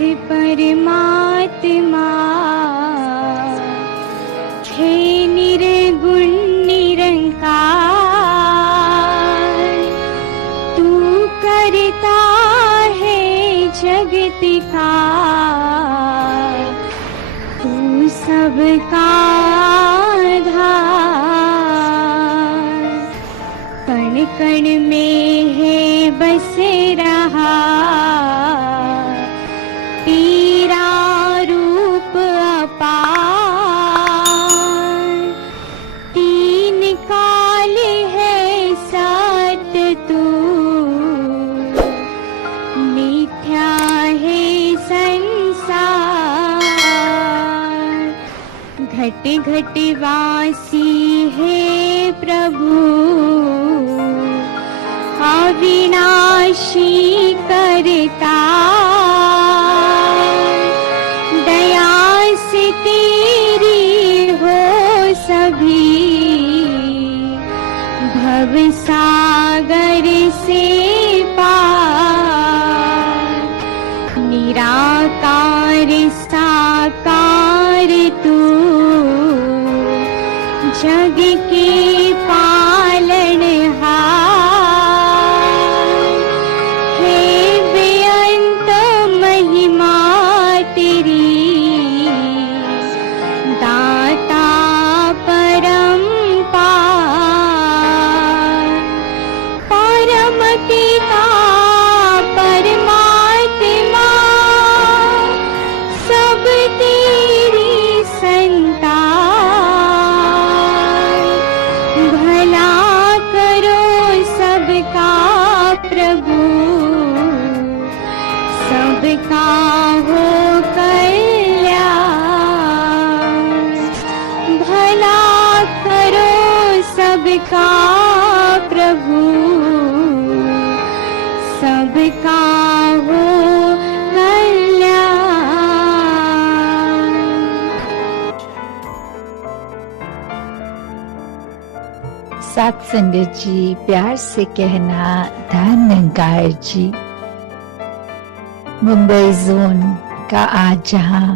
परमात्मा हे निर्गुण निरंकार, तू करता है जगत का, तू सबका आधार। कण कण में है बस रहा तेरा रूप अपार। तीन काल है सत्य तू, मिथ्या है संसार। घट घट वासी है प्रभु, अविनाशी करता। दया से तेरी हो सभी, भव सागर से पार। निराकार साकार तू, जग के पालनहार। हे बेअंत महिमा तेरी, दाता परम्पार। परम पिता परमात्मा, सब तेरी संतान। भला करो सबका प्रभु, सबका हो कल्याण। भला करो सबका प्रभु, सबका हो कल्याण। साथ संगत जी, प्यार से कहना धन्यकार जी। मुंबई जोन का आज जहाँ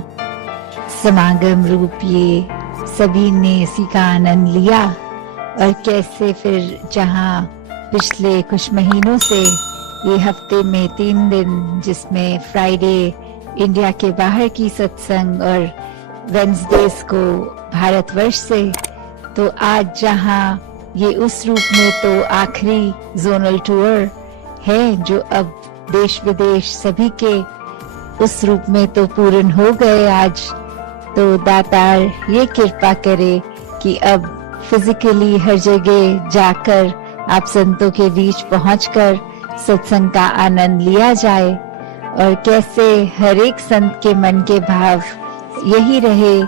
समागम रूप ये सभी ने इसी का आनंद लिया, और कैसे फिर जहाँ पिछले कुछ महीनों से ये हफ्ते में 3 दिन, जिसमें फ्राइडे इंडिया के बाहर की सत्संग और वेंसडेज को भारतवर्ष से, तो आज जहाँ ये उस रूप में तो आखिरी जोनल टूर है जो अब देश विदेश सभी के उस रूप में तो पूर्ण हो गए आज। तो दातार ये कृपा करे कि अब फिजिकली हर जगह जाकर आप संतों के बीच पहुंचकर सत्संग का आनंद लिया जाए, और कैसे हर एक संत के मन के भाव यही रहे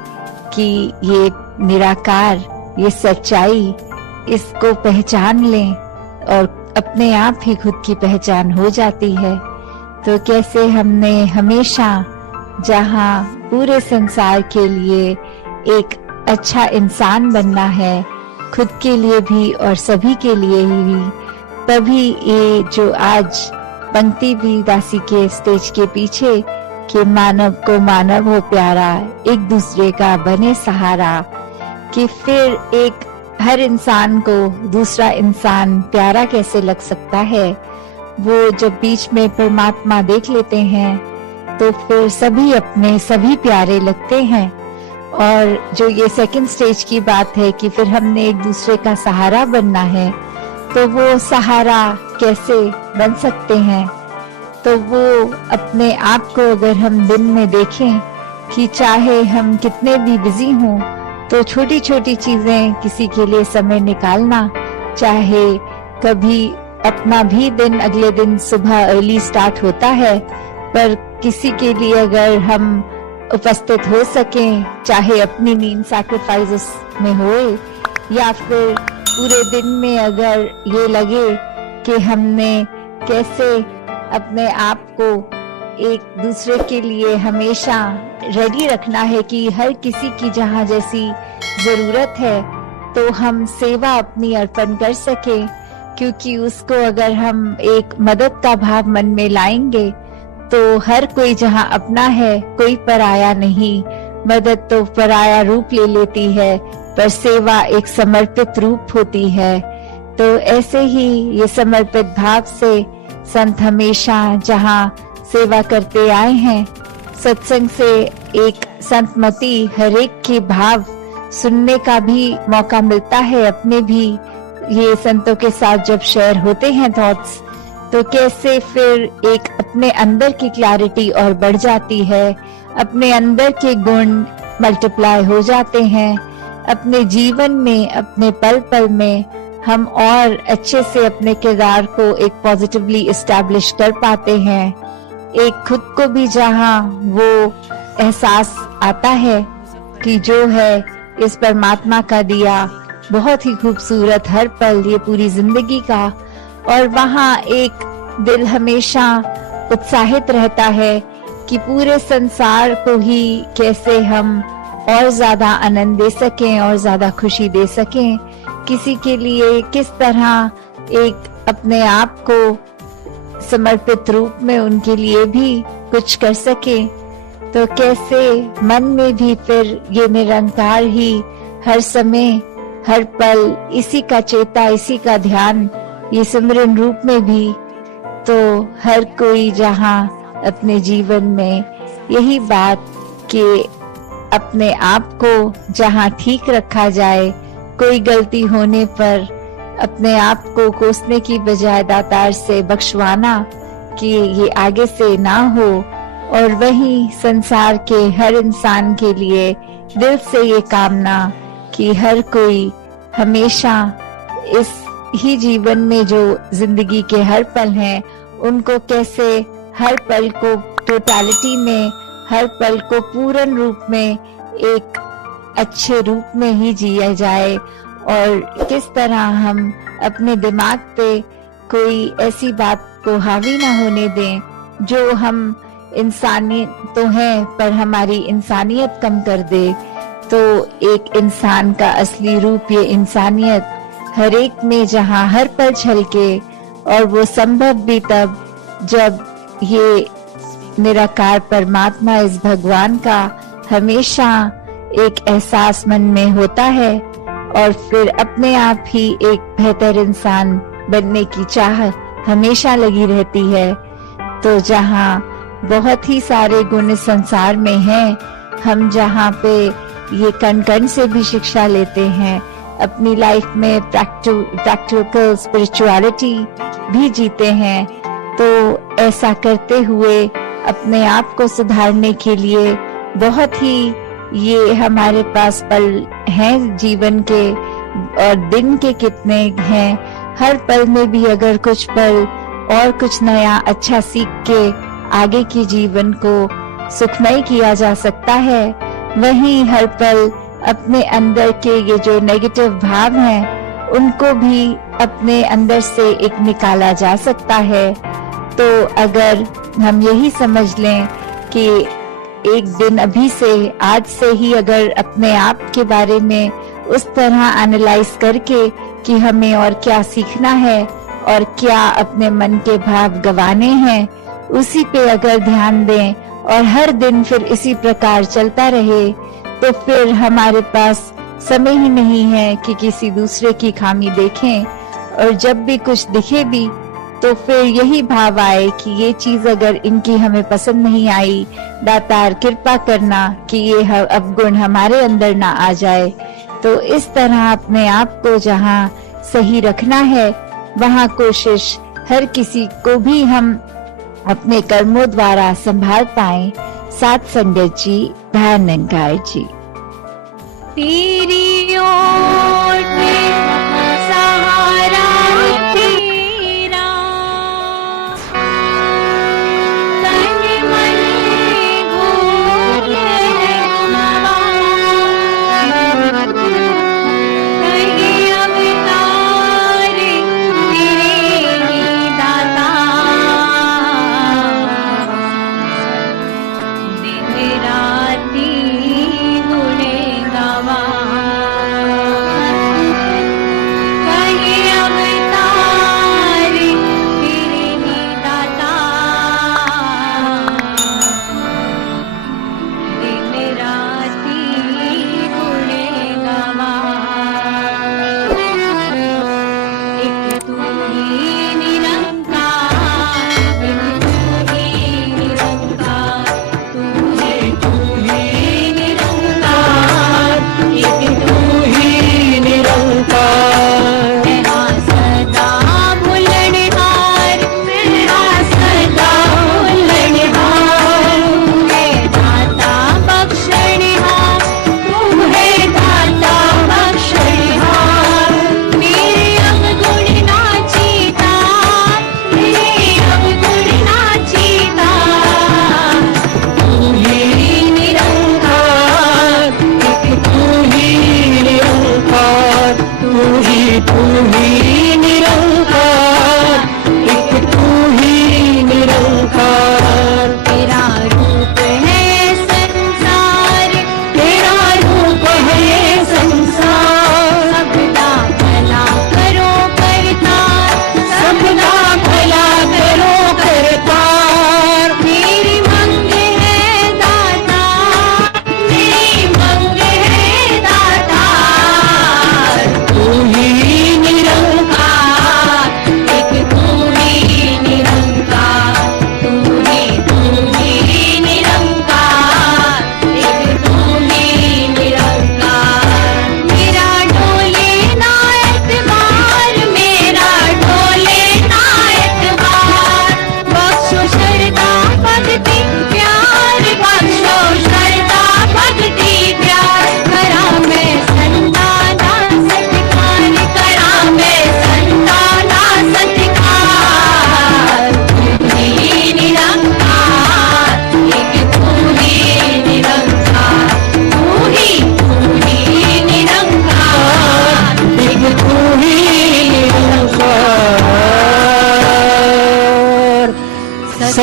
कि ये निराकार, ये सच्चाई, इसको पहचान लें और अपने आप ही खुद की पहचान हो जाती है। तो कैसे हमने हमेशा जहाँ पूरे संसार के लिए एक अच्छा इंसान बनना है, खुद के लिए भी और सभी के लिए ही, तभी ये जो आज पंक्ति भी दासी के स्टेज के पीछे कि मानव को मानव हो प्यारा, एक दूसरे का बने सहारा, कि फिर एक हर इंसान को दूसरा इंसान प्यारा कैसे लग सकता है। वो जब बीच में परमात्मा देख लेते हैं तो फिर सभी अपने सभी प्यारे लगते हैं। और जो ये सेकंड स्टेज की बात है कि फिर हमने एक दूसरे का सहारा बनना है, तो वो सहारा कैसे बन सकते हैं। तो वो अपने आप को अगर हम दिन में देखें कि चाहे हम कितने भी बिजी हों, तो छोटी छोटी चीजें, किसी के लिए समय निकालना, चाहे कभी अपना भी दिन अगले दिन सुबह अर्ली स्टार्ट होता है, पर किसी के लिए अगर हम उपस्थित हो सकें, चाहे अपनी नींद सैक्रिफाइस में होए, या फिर पूरे दिन में अगर ये लगे कि हमने कैसे अपने आप को एक दूसरे के लिए हमेशा रेडी रखना है कि हर किसी की जहाँ जैसी जरूरत है तो हम सेवा अपनी अर्पण कर सके, क्योंकि उसको अगर हम एक मदद का भाव मन में लाएंगे तो हर कोई जहाँ अपना है, कोई पराया नहीं। मदद तो पराया रूप ले लेती है, पर सेवा एक समर्पित रूप होती है। तो ऐसे ही ये समर्पित भाव से संत हमेशा जहाँ सेवा करते आए हैं, सत्संग से एक संतमति हर एक के भाव सुनने का भी मौका मिलता है। अपने भी ये संतों के साथ जब शेयर होते हैं थॉट्स, तो कैसे फिर एक अपने अंदर की क्लैरिटी और बढ़ जाती है, अपने अंदर के गुण मल्टीप्लाई हो जाते हैं। अपने जीवन में, अपने पल पल में हम और अच्छे से अपने किरदार को एक पॉजिटिवली एस्टैब्लिश कर पाते हैं। एक खुद को भी जहाँ वो एहसास आता है कि जो है इस परमात्मा का दिया बहुत ही खूबसूरत हर पल, ये पूरी जिंदगी का, और वहाँ एक दिल हमेशा उत्साहित रहता है कि पूरे संसार को ही कैसे हम और ज्यादा आनंद दे सकें और ज्यादा खुशी दे सकें, किसी के लिए किस तरह एक अपने आप को समर्पित रूप में उनके लिए भी कुछ कर सके। तो कैसे मन में भी फिर ये निरंकार ही हर समय हर पल इसी का चेता, इसी का ध्यान, ये सिमरन रूप में भी। तो हर कोई जहाँ अपने जीवन में यही बात कि अपने आप को जहाँ ठीक रखा जाए, कोई गलती होने पर अपने आप को कोसने की बजाय दातार से बख्शवाना कि ये आगे से ना हो। और वही संसार के हर इंसान के लिए दिल से ये कामना कि हर कोई हमेशा इस ही जीवन में जो जिंदगी के हर पल हैं, उनको कैसे हर पल को टोटलिटी में, हर पल को पूर्ण रूप में एक अच्छे रूप में ही जिया जाए, और किस तरह हम अपने दिमाग पे कोई ऐसी बात को हावी ना होने दें जो हम इंसानी तो हैं पर हमारी इंसानियत कम कर दे। तो एक इंसान का असली रूप ये इंसानियत हर एक में जहाँ हर पल छलके, और वो संभव भी तब जब ये निराकार परमात्मा, इस भगवान का हमेशा एक एहसास मन में होता है, और फिर अपने आप ही एक बेहतर इंसान बनने की चाह हमेशा लगी रहती है। तो जहाँ बहुत ही सारे गुण इस संसार में हैं, हम जहाँ पे ये कण कण से भी शिक्षा लेते हैं, अपनी लाइफ में प्रैक्टिकल स्पिरिचुअलिटी भी जीते हैं, तो ऐसा करते हुए अपने आप को सुधारने के लिए बहुत ही ये हमारे पास पल हैं जीवन के, और दिन के कितने हैं। हर पल में भी अगर कुछ पल और कुछ नया अच्छा सीख के आगे के जीवन को सुखमय किया जा सकता है, वहीं हर पल अपने अंदर के ये जो नेगेटिव भाव हैं, उनको भी अपने अंदर से एक निकाला जा सकता है। तो अगर हम यही समझ लें कि एक दिन अभी से, आज से ही अगर अपने आप के बारे में उस तरह एनालाइज करके कि हमें और क्या सीखना है और क्या अपने मन के भाव गंवाने हैं, उसी पे अगर ध्यान दें और हर दिन फिर इसी प्रकार चलता रहे, तो फिर हमारे पास समय ही नहीं है कि किसी दूसरे की खामी देखें, और जब भी कुछ दिखे भी तो फिर यही भाव आए कि ये चीज अगर इनकी हमें पसंद नहीं आई, दातार कृपा करना कि ये अवगुण हमारे अंदर ना आ जाए। तो इस तरह अपने आप को जहाँ सही रखना है, वहाँ कोशिश हर किसी को भी हम अपने कर्मों द्वारा संभाल पाएं। साथ संगत जी, भयानंगार जी। तेरी ओट सहारा तेरा, तन मन घूमे नवा, कहीं अवतार तेरे ही दाता, दिन राती गुणे गावा।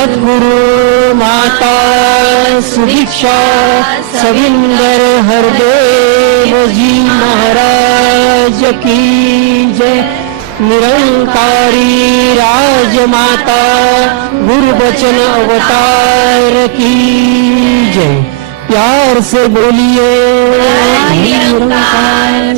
सद्गुरु माता सुदीक्षा सविंदर हरदेव जी महाराज की जय। निरंकारी राजमाता गुरु बचन अवतार की जय। प्यार से बोलिए निरंकार